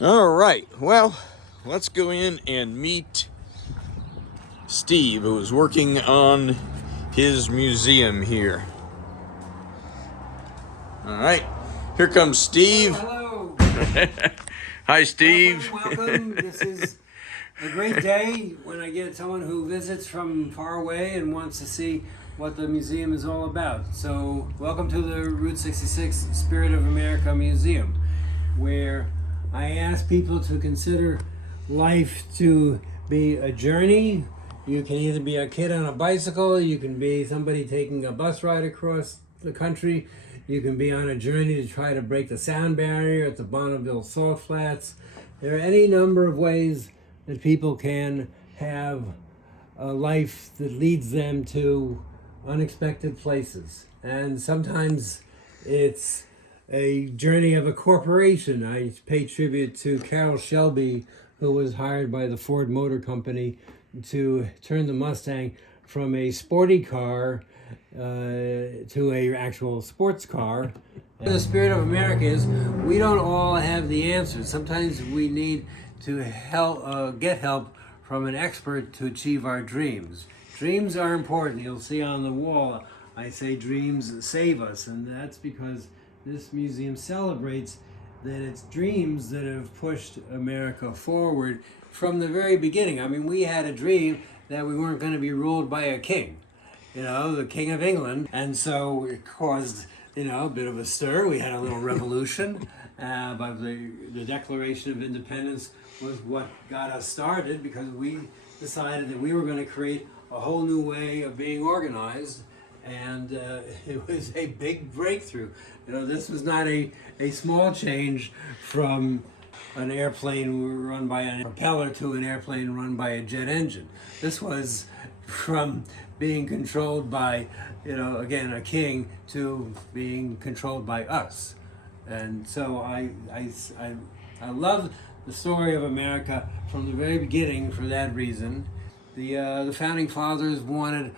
All right, well, let's go in and meet Steve, who is working on his museum here. All right, here comes Steve. Hello. Hi, Steve. Welcome. This is a great day when I get someone who visits from far away and wants to see what the museum is all about. So, welcome to the Route 66 Spirit of America Museum, where I ask people to consider life to be a journey. You can either be a kid on a bicycle, you can be somebody taking a bus ride across the country, you can be on a journey to try to break the sound barrier at the Bonneville Salt Flats. There are any number of ways that people can have a life that leads them to unexpected places. And sometimes it's a journey of a corporation. I pay tribute to Carroll Shelby, who was hired by the Ford Motor Company to turn the Mustang from a sporty car to a actual sports car. The spirit of America is we don't all have the answers. Sometimes we need to get help from an expert to achieve our dreams. Dreams are important. You'll see on the wall, I say dreams save us, and that's because this museum celebrates that it's dreams that have pushed America forward from the very beginning. I mean, we had a dream that we weren't going to be ruled by a king, the King of England, and so it caused, a bit of a stir. We had a little revolution, but the Declaration of Independence was what got us started because we decided that we were going to create a whole new way of being organized, and it was a big breakthrough. This was not a small change from an airplane run by a propeller to an airplane run by a jet engine. This was from being controlled by, again, a king to being controlled by us. And so I love the story of America from the very beginning for that reason. The founding fathers wanted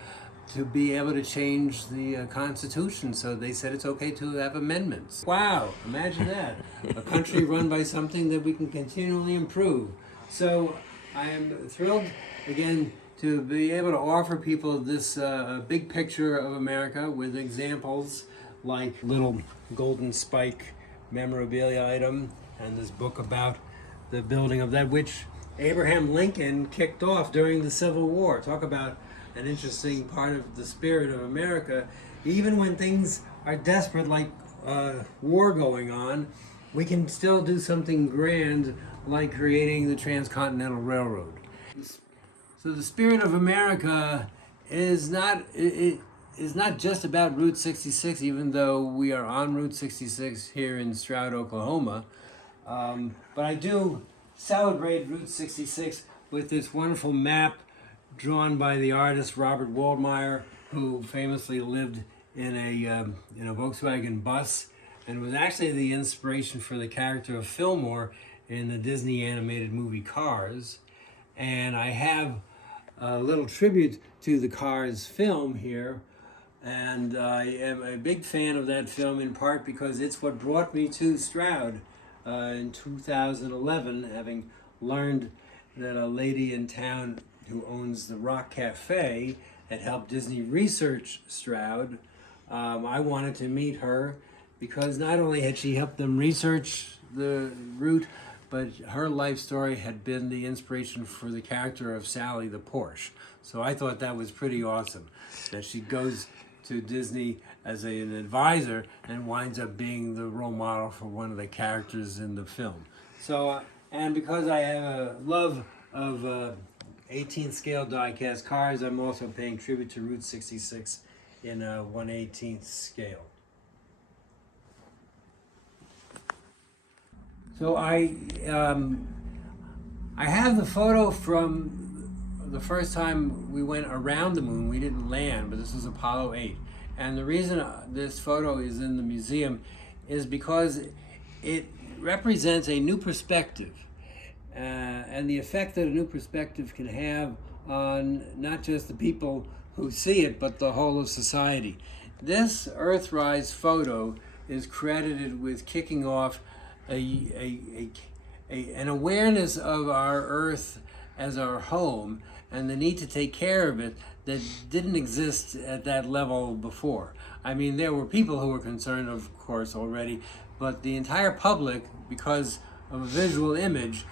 to be able to change the Constitution, so they said it's okay to have amendments. Wow, imagine that. A country run by something that we can continually improve. So I am thrilled, again, to be able to offer people this big picture of America with examples like little golden spike memorabilia item and this book about the building of that, which Abraham Lincoln kicked off during the Civil War. Talk about an interesting part of the spirit of America. Even when things are desperate, like war going on, we can still do something grand, like creating the Transcontinental Railroad. So the spirit of America is not just about Route 66, even though we are on Route 66 here in Stroud, Oklahoma. But I do celebrate Route 66 with this wonderful map drawn by the artist Robert Waldmeyer, who famously lived in a Volkswagen bus and was actually the inspiration for the character of Fillmore in the Disney animated movie Cars. And I have a little tribute to the Cars film here, and I am a big fan of that film in part because it's what brought me to Stroud in 2011, having learned that a lady in town who owns the Rock Cafe had helped Disney research Stroud. I wanted to meet her because not only had she helped them research the route, but her life story had been the inspiration for the character of Sally the Porsche. So I thought that was pretty awesome, that she goes to Disney as an advisor and winds up being the role model for one of the characters in the film. So, and because I have a love of 18th scale die-cast cars, I'm also paying tribute to Route 66 in a 1/18th scale. So I have the photo from the first time we went around the moon. We didn't land, but this was Apollo 8. And the reason this photo is in the museum is because it represents a new perspective. And the effect that a new perspective can have on not just the people who see it, but the whole of society. This Earthrise photo is credited with kicking off a an awareness of our Earth as our home and the need to take care of it that didn't exist at that level before. I mean, there were people who were concerned, of course, already, but the entire public, because of a visual image,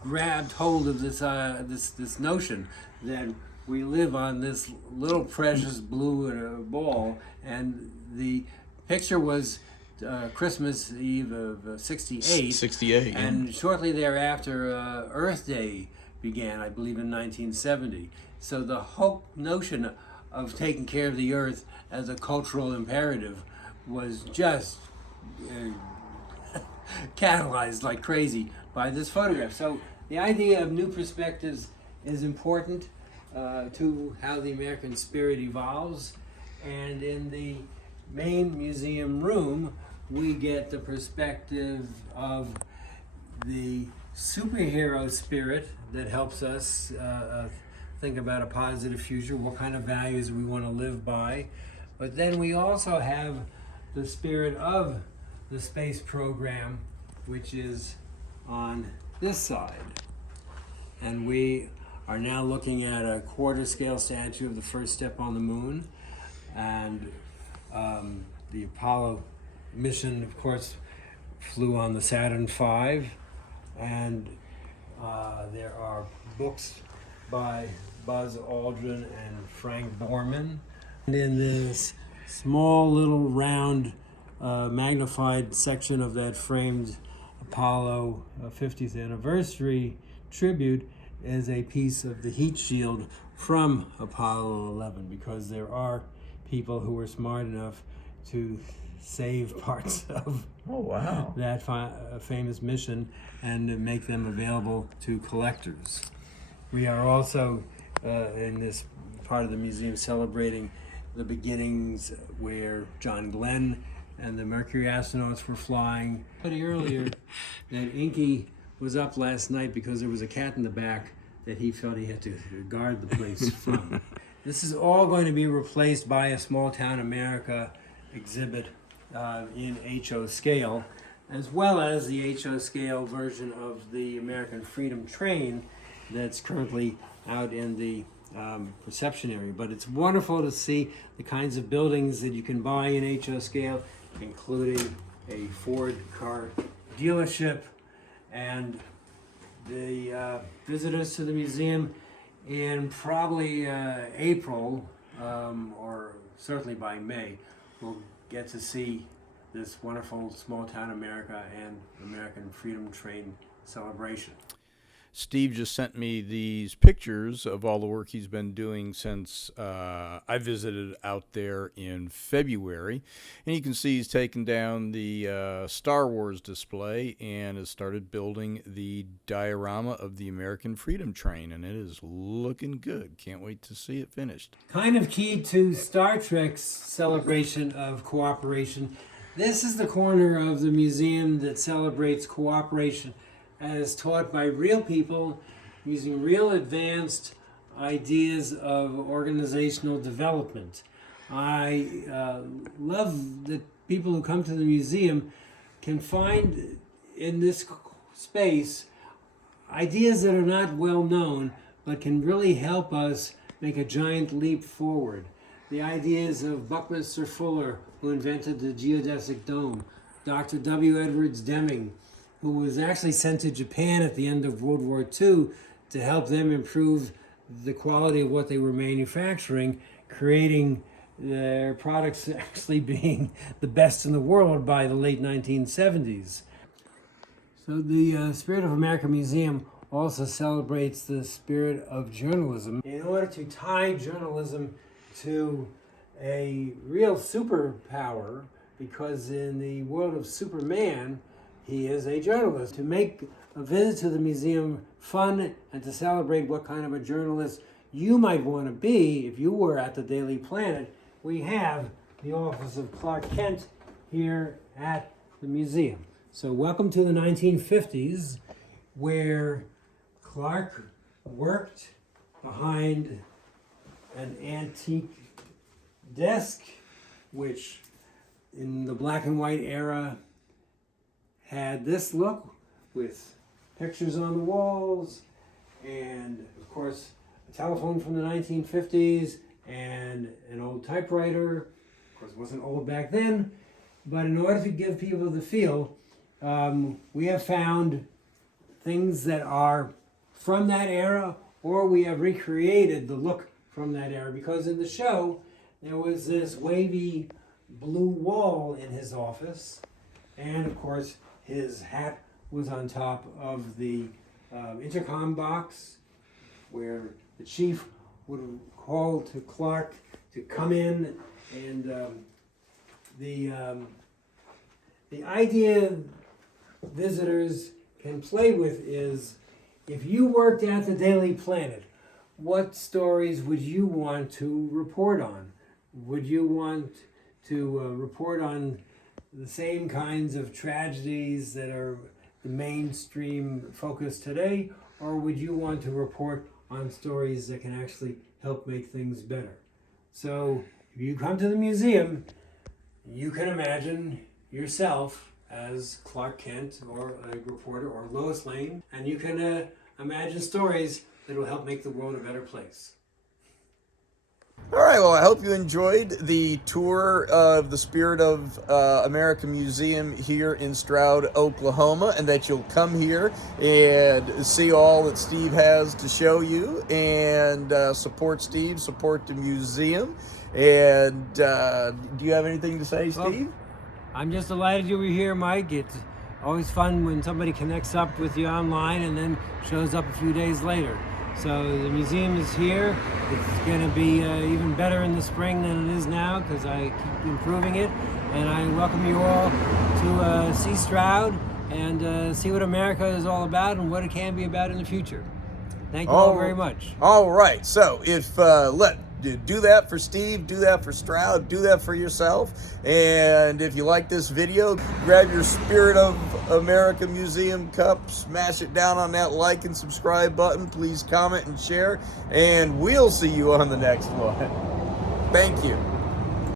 grabbed hold of this notion that we live on this little precious blue ball, and the picture was Christmas Eve of '68. 68, and shortly thereafter, Earth Day began, I believe, in 1970. So the whole notion of taking care of the Earth as a cultural imperative was just catalyzed like crazy by this photograph. So the idea of new perspectives is important to how the American spirit evolves. And in the main museum room, we get the perspective of the superhero spirit that helps us think about a positive future, what kind of values we want to live by. But then we also have the spirit of the space program, which is on this side. And we are now looking at a quarter-scale statue of the first step on the moon. And the Apollo mission, of course, flew on the Saturn V. And there are books by Buzz Aldrin and Frank Borman. And in this small little round magnified section of that framed Apollo 50th anniversary tribute is a piece of the heat shield from Apollo 11, because there are people who were smart enough to save parts of that famous mission and make them available to collectors. We are also in this part of the museum celebrating the beginnings where John Glenn and the Mercury astronauts were flying. Pretty earlier that Inky was up last night because there was a cat in the back that he felt he had to guard the place from. This is all going to be replaced by a Small Town America exhibit in HO scale, as well as the HO scale version of the American Freedom Train that's currently out in the reception area. But it's wonderful to see the kinds of buildings that you can buy in HO scale, including a Ford car dealership. And the visitors to the museum in probably April, or certainly by May, will get to see this wonderful Small Town America and American Freedom Train celebration. Steve just sent me these pictures of all the work he's been doing since I visited out there in February. And you can see he's taken down the Star Wars display and has started building the diorama of the American Freedom Train. And it is looking good. Can't wait to see it finished. Kind of key to Star Trek's celebration of cooperation. This is the corner of the museum that celebrates cooperation as taught by real people using real advanced ideas of organizational development. I love that people who come to the museum can find in this space ideas that are not well known, but can really help us make a giant leap forward. The ideas of Buckminster Fuller, who invented the geodesic dome, Dr. W. Edwards Deming, who was actually sent to Japan at the end of World War II to help them improve the quality of what they were manufacturing, creating their products actually being the best in the world by the late 1970s. So the Spirit of America Museum also celebrates the spirit of journalism in order to tie journalism to a real superpower, because in the world of Superman, he is a journalist. To make a visit to the museum fun and to celebrate what kind of a journalist you might want to be if you were at the Daily Planet, we have the office of Clark Kent here at the museum. So welcome to the 1950s, where Clark worked behind an antique desk, which in the black and white era had this look with pictures on the walls, and of course a telephone from the 1950s and an old typewriter. Of course, it wasn't old back then, but in order to give people the feel, we have found things that are from that era, or we have recreated the look from that era, because in the show there was this wavy blue wall in his office, and of course his hat was on top of the intercom box, where the chief would call to Clark to come in, and the idea visitors can play with is, if you worked at the Daily Planet, what stories would you want to report on? Would you want to report on the same kinds of tragedies that are the mainstream focus today, or would you want to report on stories that can actually help make things better? So if you come to the museum, you can imagine yourself as Clark Kent, or a reporter, or Lois Lane, and you can imagine stories that will help make the world a better place. All right, well, I hope you enjoyed the tour of the Spirit of America Museum here in Stroud, Oklahoma, and that you'll come here and see all that Steve has to show you, and support Steve, support the museum. And do you have anything to say, Steve? Well, I'm just delighted you were here, Mike. It's always fun when somebody connects up with you online and then shows up a few days later. So the museum is here. It's going to be even better in the spring than it is now, because I keep improving it. And I welcome you all to see Stroud and see what America is all about and what it can be about in the future. Thank you all very much. All right. So if do that for Steve, do that for Stroud, do that for yourself. And if you like this video, grab your Spirit of America Museum cup, smash it down on that like and subscribe button. Please comment and share, and we'll see you on the next one. Thank you.